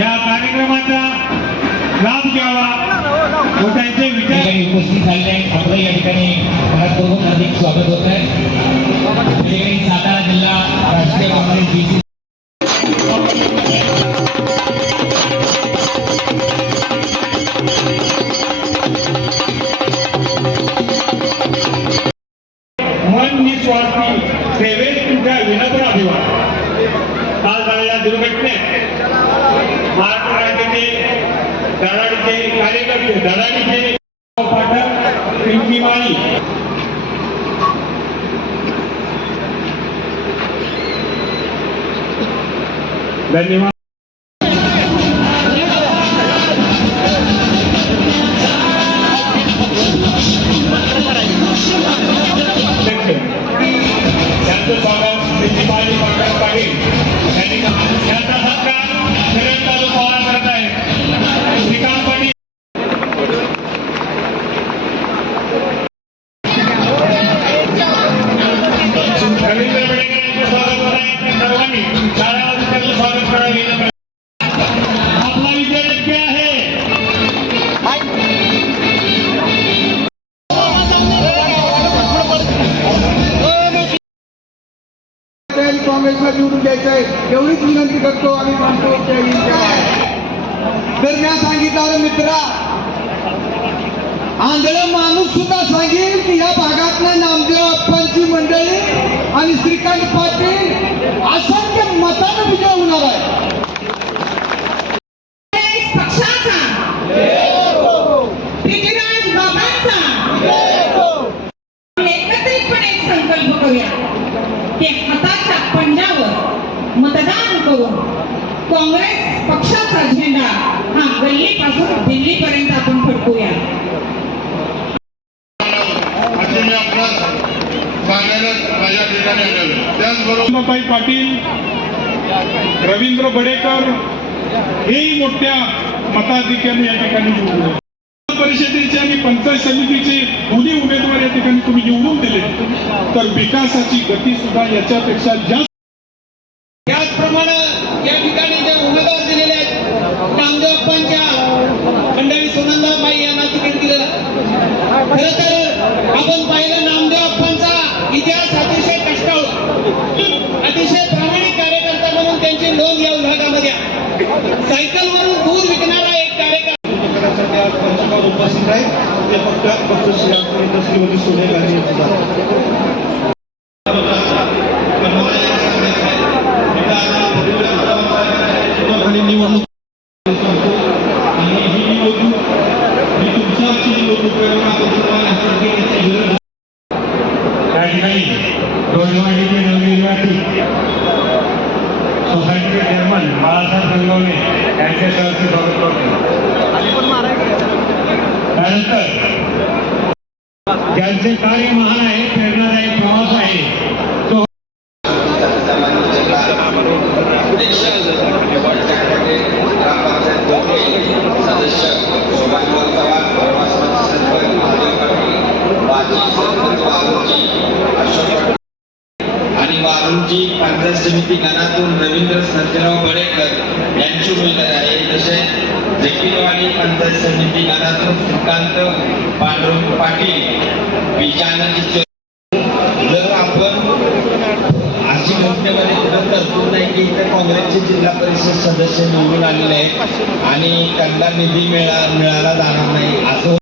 या कार्यक्रमाचा लाभ घ्यावा व त्यांचे विचार उपस्थित झालेले आहेत. आपलं या ठिकाणी मनपूर्वक हार्दिक स्वागत होत आहे. सातारा जिल्हा राष्ट्रीय काँग्रेस BC मन निस्वार्थी सेवेत तुमच्या विनम्र अभिवादन. काल झालेल्या दुर्घटनेत महाराष्ट्र राज्याचे धडाडीचे कार्यकर्ते धडाडीचे पाठक पिंकी माळी धन्यवाद. त्यांचं स्वागत प्रिन्सिपाल पंकज पाटील यांनी यांचा सत्कार शरद चालू पवार करत आहेत. श्रीकांत पाटील रवींद्र बेडेकर यांचे स्वागत होत आहे. सर्वांनी शाळा अधिकाऱ्याचं स्वागत करावे. आपला विजय नक्की आहे. काँग्रेसला निवडून द्यायचं आहे एवढीच विनंती करतो आम्ही मानतो. तर मी सांगितलं मित्रा आंधळ माणूस सुद्धा सांगेल की या भागातलं नामदेव अप्पांची मंडळी आणि श्रीकांत पाटील असंख्य मतानं विजय होणार आहे. पक्षाचा पृथ्वीराज बाबांचा एकत्रितपणे एक संकल्प करूया. ते हाताच्या पंजावर मतदान करून काँग्रेस पक्षाचा झेंडा हा गल्लीपासून दिल्लीपर्यंत आपण फडकूया. त्याचबरोबर पाटील रवींद्र बडेकर हेही मोठ्या मताधिक्याने या ठिकाणी निवडून परिषदेचे आणि पंचायत समितीचे दोन्ही उमेदवार या ठिकाणी तुम्ही निवडून दिले. तर विकासाची गती सुद्धा याच्यापेक्षा जास्त. त्याचप्रमाणे या ठिकाणी जे उमेदवार दिलेले आहेत नामदेव अप्पांच्या मंडळी सुनंदाबाई यांना तिकीट दिलेलं. खरं तर आपण पाहिलं नामदेव अप्पांचा इतिहास अतिशय कष्टाळू अतिशय प्रामाणिक कार्यकर्ता म्हणून त्यांची नोंद या विभागामध्ये सायकलवरून दूध विकणारा एक कार्यकर्ता उपस्थित आहे. ते फक्त श्रीमती सोने गांधी निवडणूक आणि ही निवडणूक ही तुमच्याची निवडणूक त्या ठिकाणी डोळवाडीचे नवनिर्वाचित सोसायटीचे चेअरमन बाळासाहेब गंगवणे यांच्या सहर्ष स्वागत करतो. त्यानंतर ज्यांचे कार्य महान आहे प्रेरणादायक प्रवास आहे तो आणि वारूंची पंचायत समिती गणातून रवींद्र सर्जेराव बडेकर यांची उमेदवारी आहे. तसे जकीरवाडी पंचायत समिती गणातून श्रीकांत पांडुरंग पाटील विजयानंद. जर आपण अशी घटनेमध्ये तरतूद नाही की इथे काँग्रेसचे जिल्हा परिषद सदस्य निवडून आलेले आहेत आणि त्यांना निधी मिळाला जाणार नाही असं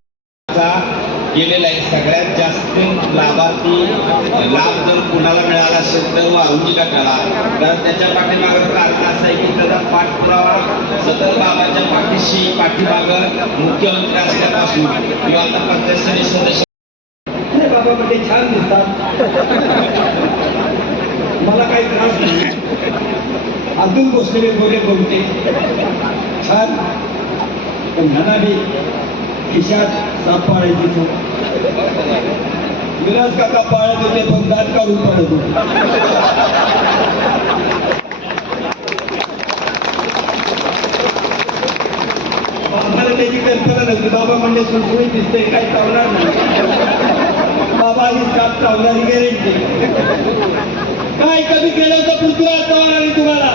गेलेला आहे. सगळ्यात जास्त लाभार्थी लाभ जर कुणाला मिळाला असेल तर वारुंजी गटाला. कारण त्याच्या पाठीमागं कारण असं आहे की त्याचा पाठपुरावा सतत बाबाच्या पाठीशी पाठीमागं मुख्यमंत्री असल्यापासून किंवा आता पंचायत समिती सदस्य बाबा म्हणजे छान दिसतात. मला काही त्रास नाही. अजून बसलेले बोले बोलते छान पण म्हणाले खिशात साप पाळायची विलास काका पाळत होते पण दात काढून पडत होते. आम्हाला त्याची कल्पना नव्हती. बाबा म्हणजे सुरसुळीत दिसतंय काही चावणार नाही. बाबा ही साप चावणारी गॅरेंटी. काय कधी केलं होतं पृथ्वीराज चव्हाणांनी तुम्हाला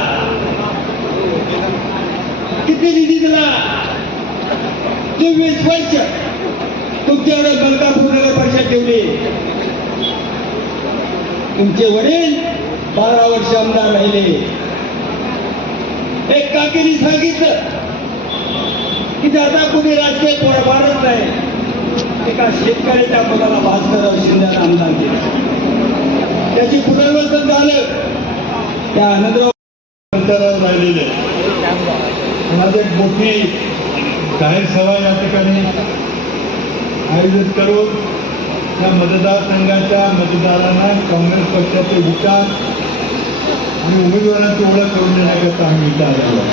की प्रतिनिधी दिला 24 वर्ष तुमच्याकडे बलकापूर नगर परिषद ठेवली. तुमचे वडील 12 वर्ष आमदार राहिले. एक काकीने सांगितलं की आता कुणी राजकीय पोळपाडच नाही. एका शेतकऱ्याच्या मुलाला भास्करराव शिंदेला आमदार केलं. त्याची पुनर्वसन झालं. त्या आनंदराव राहिलेले माझी एक मोठी जाहीर सभा या ठिकाणी आयोजित करून या मतदारसंघाच्या मतदारांना काँग्रेस पक्षाचे विचार आणि उमेदवारांची ओळख करून देण्याकरता आम्ही विचार केला.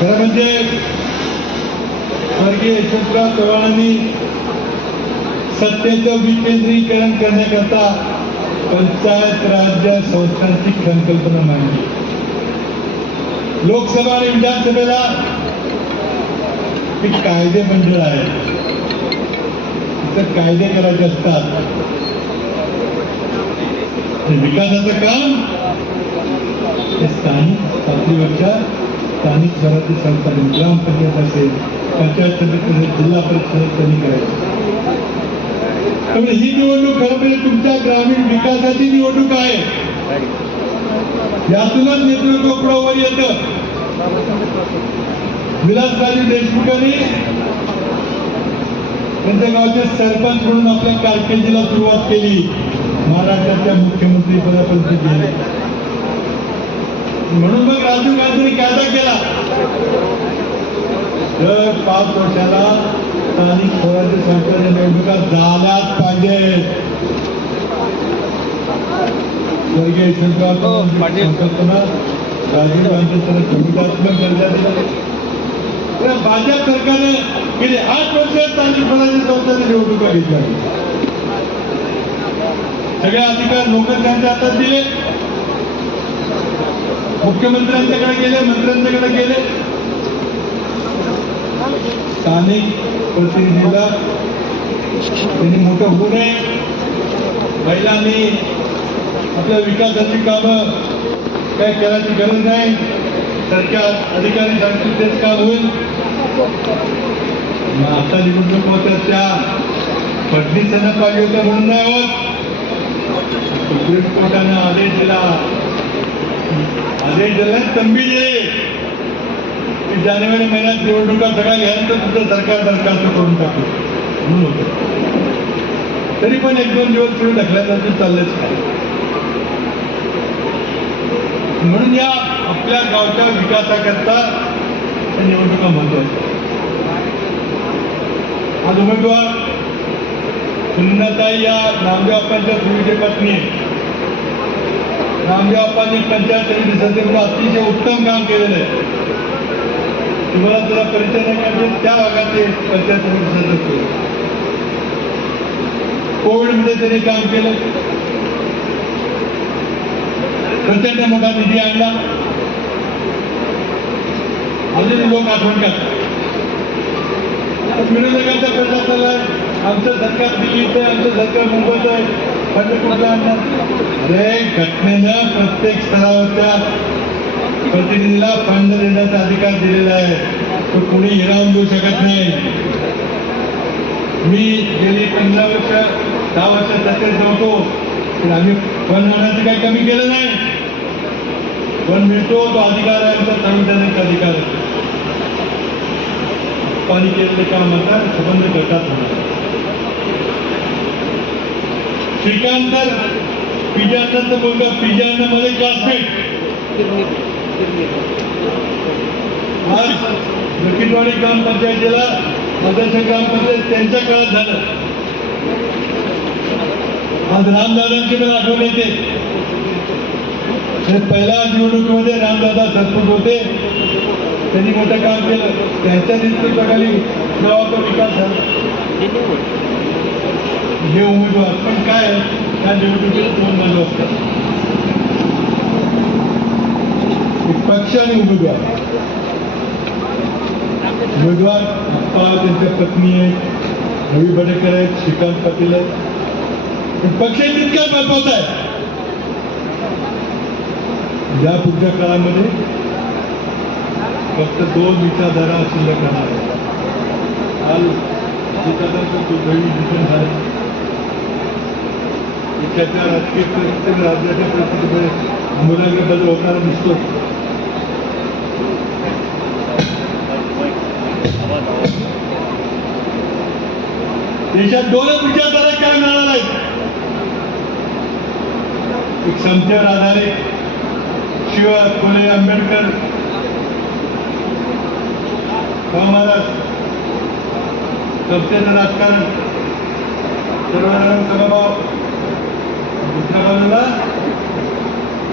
खरं म्हणजे स्वर्गीय यशवंतराव चव्हाणांनी सत्तेचं विकेंद्रीकरण करण्याकरता पंचायत राज्य संस्थांची संकल्पना मांडली. लोकसभा आणि विधानसभेला एक कायदे मंडळ आहे. तिथं कायदे करायचे असतात. विकासाचं काम हे स्थानिक पातळीवरच्या स्थानिक स्वराज्य संस्थांनी ग्रामपंचायत असेल, पंचायत समिती असेल, जिल्हा परिषद त्यांनी करायचं. त्यामुळे ही निवडणूक खरं म्हणजे तुमच्या ग्रामीण विकासाची निवडणूक आहे. यातूनच नेतृत्व पुढे येतं. विलासराव देशमुखांनी त्यांच्या गावचे सरपंच म्हणून आपल्या कारकिर्दीला सुरुवात केली. महाराष्ट्राच्या मुख्यमंत्री पदापर्यंत गेले. म्हणून मग राजीव गांधींनी कायदा केला. दर 5 वर्षाला स्थानिक स्वराज्य संस्थांच्या निवडणुका झाल्याच पाहिजे. स्वर्गीय यशवंतराव संकल्पना राजीव गांधी संविधानात्मक दर्जा दिला. भाजप सरकारने गेली 8 वर्ष स्थानिक स्वराज्य संस्थांच्या निवडणुका घेतल्या. सगळे अधिकार लोकांच्या हातात दिले. मुख्यमंत्र्यांच्याकडे गेले, मंत्र्यांच्याकडे गेले. स्थानिक प्रतिनिधीला त्यांनी मोठं होऊ नये. महिलांनी आपल्या विकासाची कामं काय करायची गरज नाही. सरकार अधिकारी सांगतील तेच काम होईल. आता निवडणूक होत्या त्या फडणवीसांना पाहिजे होत्या म्हणून नाही होत. सुप्रीम कोर्टाने आदेश दिला, तंबी दिली की जानेवारी महिन्यात निवडणुका सगळ्या घ्यायला तर तुमचं सरकार दरखास्त करून टाकू म्हणून होतं. तरी पण 1-2 दिवस पुढे ढकलण्याचं चाललंच काय. म्हणून या आपल्या गावच्या विकासाकरता निवडणुका महत्वाच्या. आज उमेदवार सुनंदाताई या नामदेव अप्पांच्या पूर्वीचे पत्नी आहे. नामदेव अप्पांनी पंचायत समिती सदस्य अतिशय उत्तम काम केलेलं आहे. तुम्हाला जरा परिचय नाही का, त्या भागाचे पंचायत समिती सदस्य कोविडमध्ये त्यांनी काम केलं. प्रचंड मोठा निधी आणला. अजून लोक आठवण करतात. विरोधकांचा प्रचार चाललाय, आमचं सरकार दिल्लीत आहे, आमचं सरकार मुंबईत आहे, फंड कुठला आणणार. अरे घटनेनं प्रत्येक स्तरावरच्या प्रतिनिधीला फंड देण्याचा अधिकार दिलेला आहे. तो कोणी हिरावून देऊ शकत नाही. मी गेली 15 वर्ष 10 वर्ष सत्तेत नव्हतो, पण आम्ही फंड आणण्याचं काही कमी केलं नाही. पण मिळतो तो अधिकार आहे, आमचा संविधानिक अधिकार आहे. पाणी केलेले काम आता संबंध करतात. श्रीकांत पिजांचा मुलगा पिजांना मध्ये क्लासमेट आज नकीलवाडी ग्रामपंचायतीला मदरसा ग्रामपंचायत त्यांच्या काळात झालं. आज रामदादांची मला आठवण येते. पहिल्या निवडणुकीमध्ये रामदादा सरपंच होते. त्यांनी मोठं काम केलं. त्यांच्या नेतृत्वाखाली गावाचा विकास झाला. हे उमेदवार पण काय त्या निवडणुकीला 2 बाजू असतात. पक्ष आणि उमेदवार. उमेदवार अप्पा, त्यांच्या पत्नी आहेत, रवी बडेकर आहेत, श्रीकांत पाटील आहेत. पक्ष तितका महत्वाचा आहे. या पुढच्या काळामध्ये फक्त 2 विचारधारा शिल्लक राहणार आहे. काल विचारांचं दुर्दैवी निधन झालं. देशाच्या राजकीय परिस्थिती राज्याच्या परिस्थितीमध्ये आमूलाग्र बदल होताना दिसतो. देशात 2 विचारधारा काय मिळाल्या आहेत. एक समतेवर आधारित शिव फुले आंबेडकर महाराज समतेचं राजकारण सर्वजण समभाव. दुसऱ्या बाजूला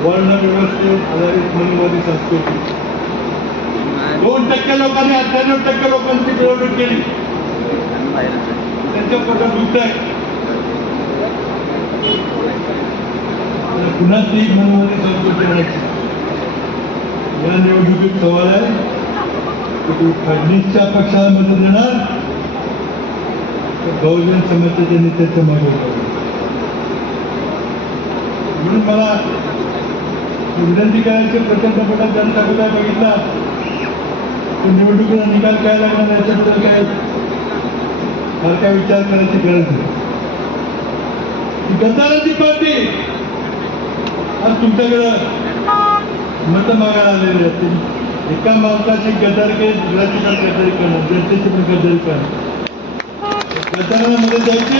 वर्ण व्यवस्थेवर आधारित मनोवादी संस्कृती. 2% लोकांनी 98% लोकांची मिळवणूक केली. त्यांच्या पोटात दुखत आहे. पुन्हा ती मनोवादी संस्कृती आणायची. या निवडणुकीत सवाल आहे की तू फडणवीसच्या पक्षाला मदत देणार तर बहुजन समाजाच्या नेत्याच्या मागे उभा राहणार. म्हणून मला विनंती करायची, प्रचंड मोठा जनसमुदाय बघितला तो निवडणुकीचा निकाल काय लागणार याच्याबद्दल काय फार काय विचार करायची गरज नाही. गद्दारांची पार्टी आज तुमच्याकडं मत मागायला आलेली असतील. एका माणसाची गद्दारी काही दुसऱ्याची पण गद्दारी करणार, जनतेची पण गद्दारी करणार. गद्दारांना मदत द्यायची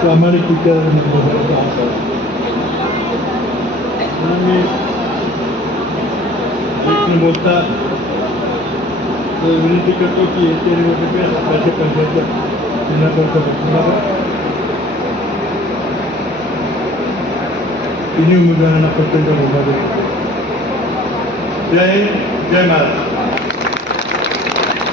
प्रामाणिक विचारांनी बदलायचा आशा आहे. म्हणून मी एक बोलता विनंती करतो की येत्या निवडणुकीत राज्य पंचायतच्या जिल्हापरिषद बसणार तिन्ही उमेदवारांना प्रचंड बहुमत आहे. जय हिंद, जय महाराष्ट्र.